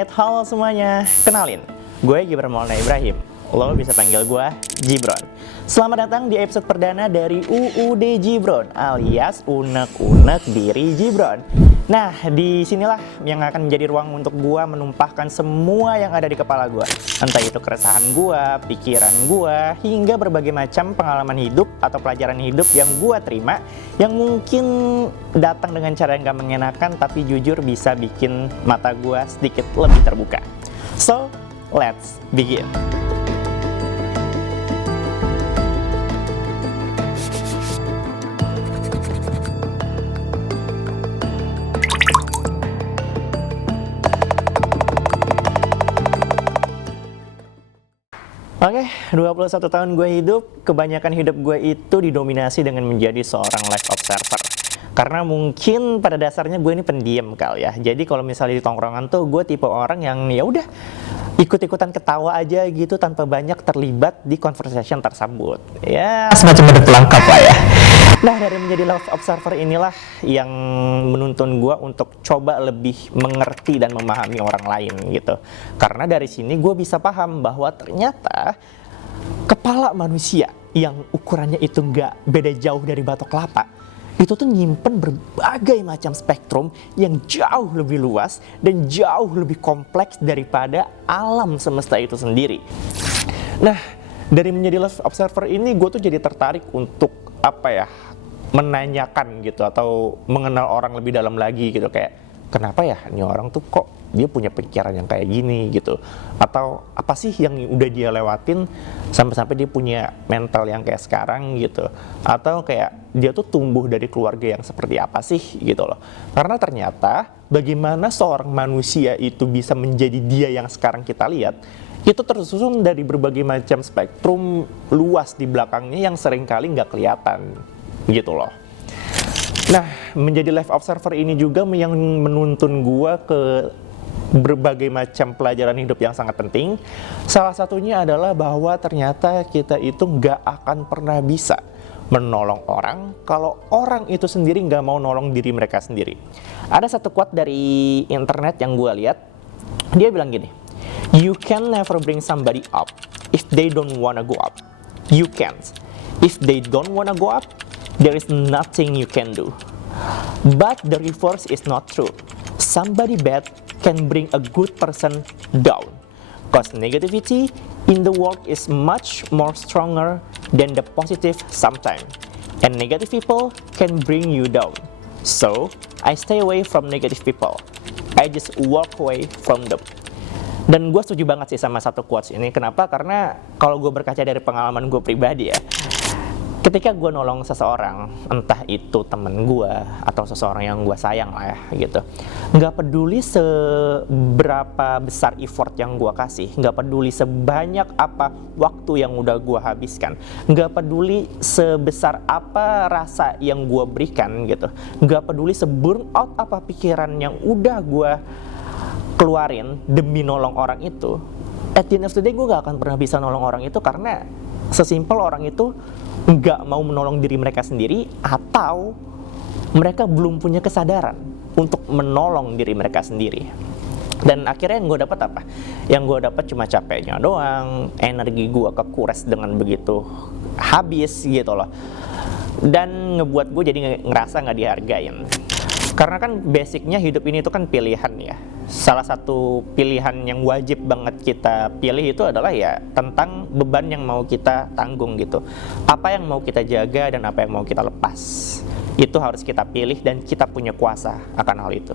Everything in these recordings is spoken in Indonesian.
Alright, halo semuanya. Kenalin, gue Gibran Maulana Ibrahim. Lo bisa panggil gue Gibron. Selamat datang di episode perdana dari UUD Gibron, alias Unek-Unek Diri Gibron. Nah, disinilah yang akan menjadi ruang untuk gue menumpahkan semua yang ada di kepala gue. Entah itu keresahan gue, pikiran gue, hingga berbagai macam pengalaman hidup atau pelajaran hidup yang gue terima, yang mungkin datang dengan cara yang gak mengenakan, tapi jujur bisa bikin mata gue sedikit lebih terbuka. So, let's begin. Oke, 21 tahun gue hidup, kebanyakan hidup gue itu didominasi dengan menjadi seorang live observer. Karena mungkin pada dasarnya gue ini pendiam kali ya. Jadi kalau misalnya di tongkrongan tuh gue tipe orang yang ya udah ikut-ikutan ketawa aja gitu tanpa banyak terlibat di conversation tersebut. Ya, semacam ada pelengkap lah ya. Nah, dari menjadi live observer inilah yang menuntun gue untuk coba lebih mengerti dan memahami orang lain gitu. Karena dari sini gue bisa paham bahwa ternyata kepala manusia yang ukurannya itu nggak beda jauh dari batok kelapa, itu tuh nyimpen berbagai macam spektrum yang jauh lebih luas dan jauh lebih kompleks daripada alam semesta itu sendiri. Nah, dari menjadi live observer ini gue tuh jadi tertarik untuk menanyakan gitu atau mengenal orang lebih dalam lagi gitu, kayak kenapa ya ini orang tuh kok dia punya pikiran yang kayak gini gitu, atau apa sih yang udah dia lewatin sampai-sampai dia punya mental yang kayak sekarang gitu, atau kayak dia tuh tumbuh dari keluarga yang seperti apa sih gitu loh. Karena ternyata bagaimana seorang manusia itu bisa menjadi dia yang sekarang kita lihat itu tersusun dari berbagai macam spektrum luas di belakangnya yang seringkali nggak kelihatan gitu loh. Nah, menjadi live observer ini juga yang menuntun gua ke berbagai macam pelajaran hidup yang sangat penting. Salah satunya adalah bahwa ternyata kita itu nggak akan pernah bisa menolong orang kalau orang itu sendiri nggak mau nolong diri mereka sendiri. Ada satu quote dari internet yang gua lihat, dia bilang gini, "You can never bring somebody up if they don't wanna go up. You can't. If they don't wanna go up, there is nothing you can do." But the reverse is not true. Somebody bad can bring a good person down. Cause negativity in the world is much more stronger than the positive sometimes. And negative people can bring you down. So, I stay away from negative people. I just walk away from them. Dan gue setuju banget sih sama satu quotes ini. Kenapa? Karena kalau gue berkaca dari pengalaman gue pribadi ya, ketika gue nolong seseorang, entah itu temen gue atau seseorang yang gue sayang lah ya gitu, nggak peduli seberapa besar effort yang gue kasih, nggak peduli sebanyak apa waktu yang udah gue habiskan, nggak peduli sebesar apa rasa yang gue berikan gitu, nggak peduli se-burn out apa pikiran yang udah gue keluarin demi nolong orang itu, at the end of the day gue gak akan pernah bisa nolong orang itu karena sesimpel orang itu nggak mau menolong diri mereka sendiri atau mereka belum punya kesadaran untuk menolong diri mereka sendiri. Dan akhirnya yang gue dapat apa? Yang gue dapat cuma capeknya doang, energi gue kekuras dengan begitu habis gitu loh, dan ngebuat gue jadi ngerasa nggak dihargain. Karena kan basicnya hidup ini itu kan pilihan ya. Salah satu pilihan yang wajib banget kita pilih itu adalah ya tentang beban yang mau kita tanggung gitu. Apa yang mau kita jaga dan apa yang mau kita lepas. Itu harus kita pilih dan kita punya kuasa akan hal itu.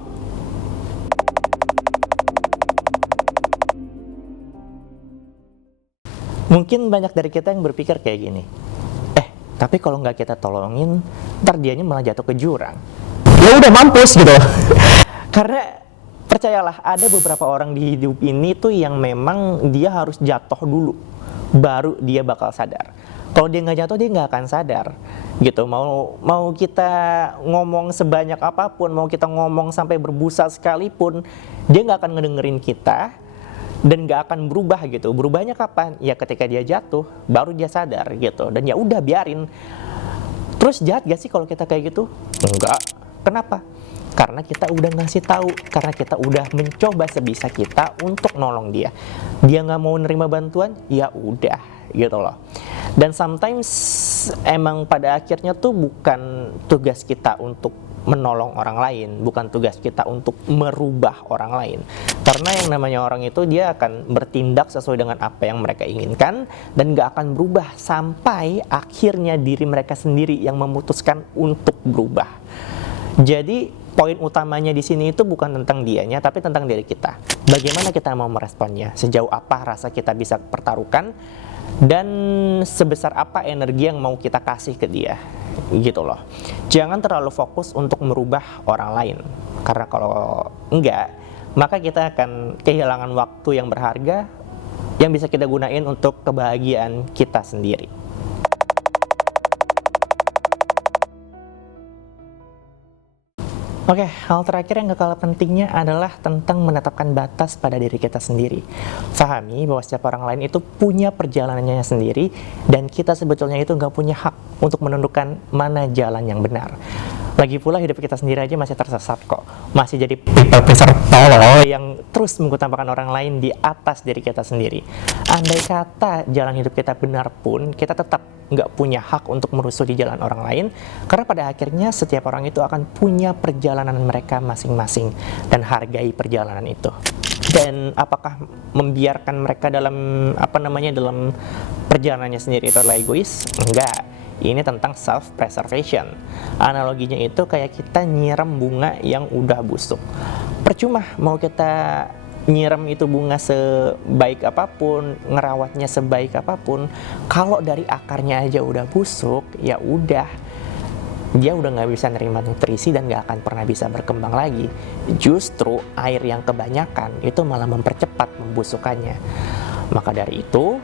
Mungkin banyak dari kita yang berpikir kayak gini, tapi kalau nggak kita tolongin, ntar dianya malah jatuh ke jurang. Ya udah mampus gitu. Karena percayalah, ada beberapa orang di hidup ini tuh yang memang dia harus jatuh dulu baru dia bakal sadar. Kalau dia nggak jatuh, dia nggak akan sadar gitu. Mau kita ngomong sebanyak apapun, mau kita ngomong sampai berbusa sekalipun, dia nggak akan ngedengerin kita dan nggak akan berubah gitu. Berubahnya kapan? Ya ketika dia jatuh baru dia sadar gitu. Dan ya udah biarin. Terus jahat gak sih kalau kita kayak gitu? Enggak. Kenapa? Karena kita udah ngasih tahu, karena kita udah mencoba sebisa kita untuk nolong dia. Dia nggak mau nerima bantuan, ya udah gitu loh. Dan sometimes emang pada akhirnya tuh bukan tugas kita untuk menolong orang lain, bukan tugas kita untuk merubah orang lain. Karena yang namanya orang itu dia akan bertindak sesuai dengan apa yang mereka inginkan dan gak akan berubah sampai akhirnya diri mereka sendiri yang memutuskan untuk berubah. Jadi poin utamanya di sini itu bukan tentang dianya, tapi tentang diri kita. Bagaimana kita mau meresponnya, sejauh apa rasa kita bisa pertaruhkan, dan sebesar apa energi yang mau kita kasih ke dia, gitu loh. Jangan terlalu fokus untuk merubah orang lain, karena kalau enggak, maka kita akan kehilangan waktu yang berharga yang bisa kita gunain untuk kebahagiaan kita sendiri. Oke, hal terakhir yang gak kalah pentingnya adalah tentang menetapkan batas pada diri kita sendiri. Pahami bahwa setiap orang lain itu punya perjalanannya sendiri, dan kita sebetulnya itu gak punya hak untuk menentukan mana jalan yang benar. Lagi pula hidup kita sendiri aja masih tersesat kok. Masih jadi people pleaser tolol yang terus mengutamakan orang lain di atas diri kita sendiri. Andai kata jalan hidup kita benar pun, kita tetap nggak punya hak untuk merusuh di jalan orang lain. Karena pada akhirnya setiap orang itu akan punya perjalanan mereka masing-masing. Dan hargai perjalanan itu. Dan apakah membiarkan mereka dalam dalam perjalanannya sendiri itu adalah egois? Enggak. Ini tentang self-preservation. Analoginya itu kayak kita nyiram bunga yang udah busuk. Percuma mau kita nyiram itu bunga sebaik apapun, ngerawatnya sebaik apapun, kalau dari akarnya aja udah busuk, ya udah, dia udah nggak bisa nerima nutrisi dan nggak akan pernah bisa berkembang lagi. Justru air yang kebanyakan itu malah mempercepat pembusukannya. Maka dari itu,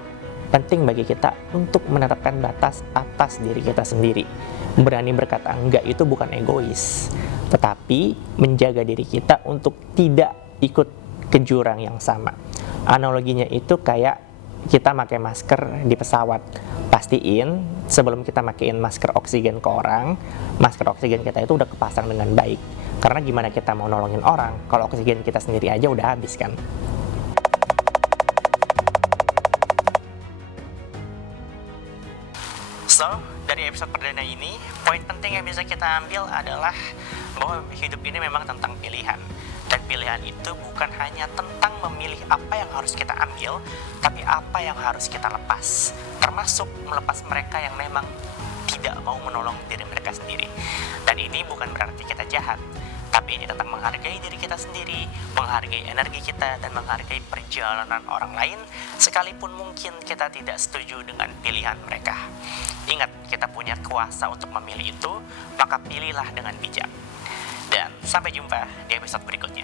penting bagi kita untuk menetapkan batas atas diri kita sendiri. Berani berkata enggak itu bukan egois, tetapi menjaga diri kita untuk tidak ikut ke jurang yang sama. Analoginya itu kayak kita pakai masker di pesawat. Pastiin sebelum kita makein masker oksigen ke orang, masker oksigen kita itu udah kepasang dengan baik. Karena gimana kita mau nolongin orang kalau oksigen kita sendiri aja udah habis kan? So, dari episode perdana ini, poin penting yang bisa kita ambil adalah bahwa hidup ini memang tentang pilihan. Dan pilihan itu bukan hanya tentang memilih apa yang harus kita ambil, tapi apa yang harus kita lepas. Termasuk melepas mereka yang memang tidak mau menolong diri mereka sendiri. Dan ini bukan berarti kita jahat, tapi ini tentang menghargai diri kita sendiri, menghargai energi kita, dan menghargai perjalanan orang lain, sekalipun mungkin kita tidak setuju dengan pilihan mereka. Ingat, kita punya kuasa untuk memilih itu, maka pilihlah dengan bijak. Dan sampai jumpa di episode berikutnya.